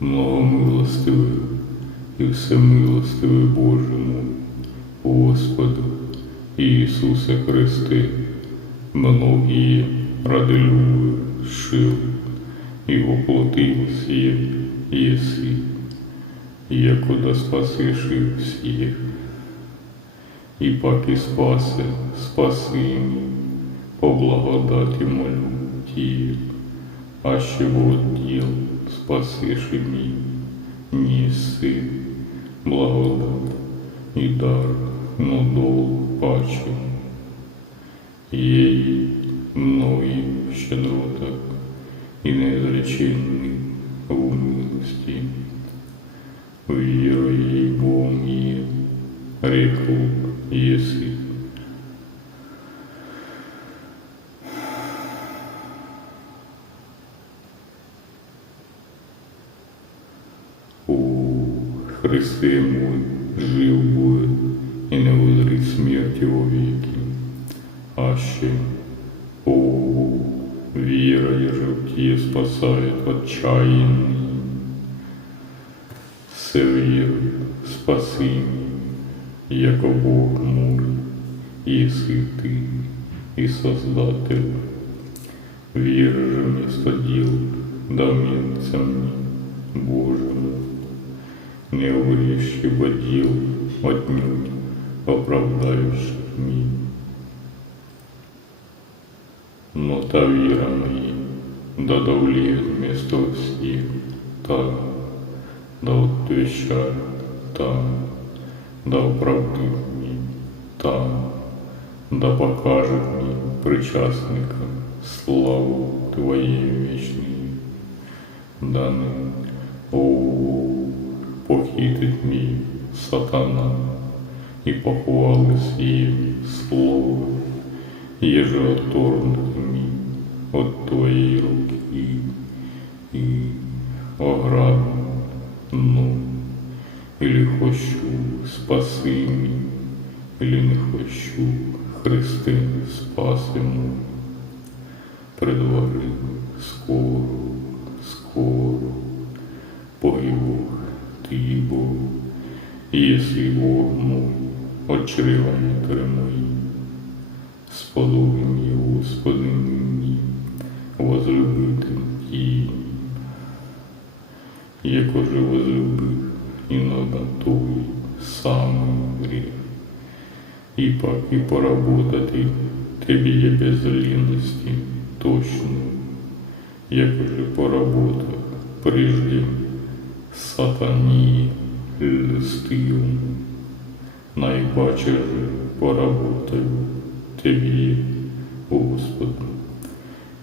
Многомилостивий і всемилостивий Боже мой, Господи, Иисусе Христе, многие ради любви шил и воплотился еси, якуда спасиши всех, и паки спаси, спаси по благодати молю Тебе, а чего дел спасиши меня, неси благодать и дар, но дол паче. Єї мною щедрота і неизреченный в милости. Вірою Богом є, реку єси. О, Христе мой, жив будет и не узрит смерти вовеки. Аще, о, вера и житие спасает отчаянный. Все віру, спаси яко Бог мой, если ты и Создатель. Вера же вместо дел мне, Боже мой, не вищего дел отнюдь оправдаешь ні. Но та віра мої додавліє вмісто всіх та да отвіщає та да оправдує мені та да покажуть мені причасникам славу Твоєї вічної дани. Ну, О, похитить меня сатана и похвалы сие слово, еже отторгнут меня от Твоей руки и ограду, ну, или хочу спаси меня, или не хочу, Христе, спаси мой. Предвари скоро, скоро, если Бог мой, от чрева матери моей, сподоби мені, Господи, мені, возлюбити Ті, яко же возлюбив і на той самий гріх. И пак и поработати тебе я без лінності точно, як уже поработав прежде сатані листив. Найбаче поработаю Тебе, Господу,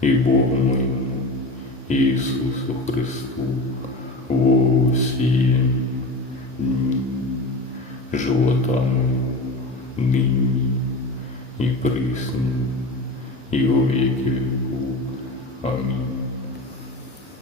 и Богу моему, Иисусу Христу, во все дни живота моего, ныне и присно, и во веки веков. Аминь.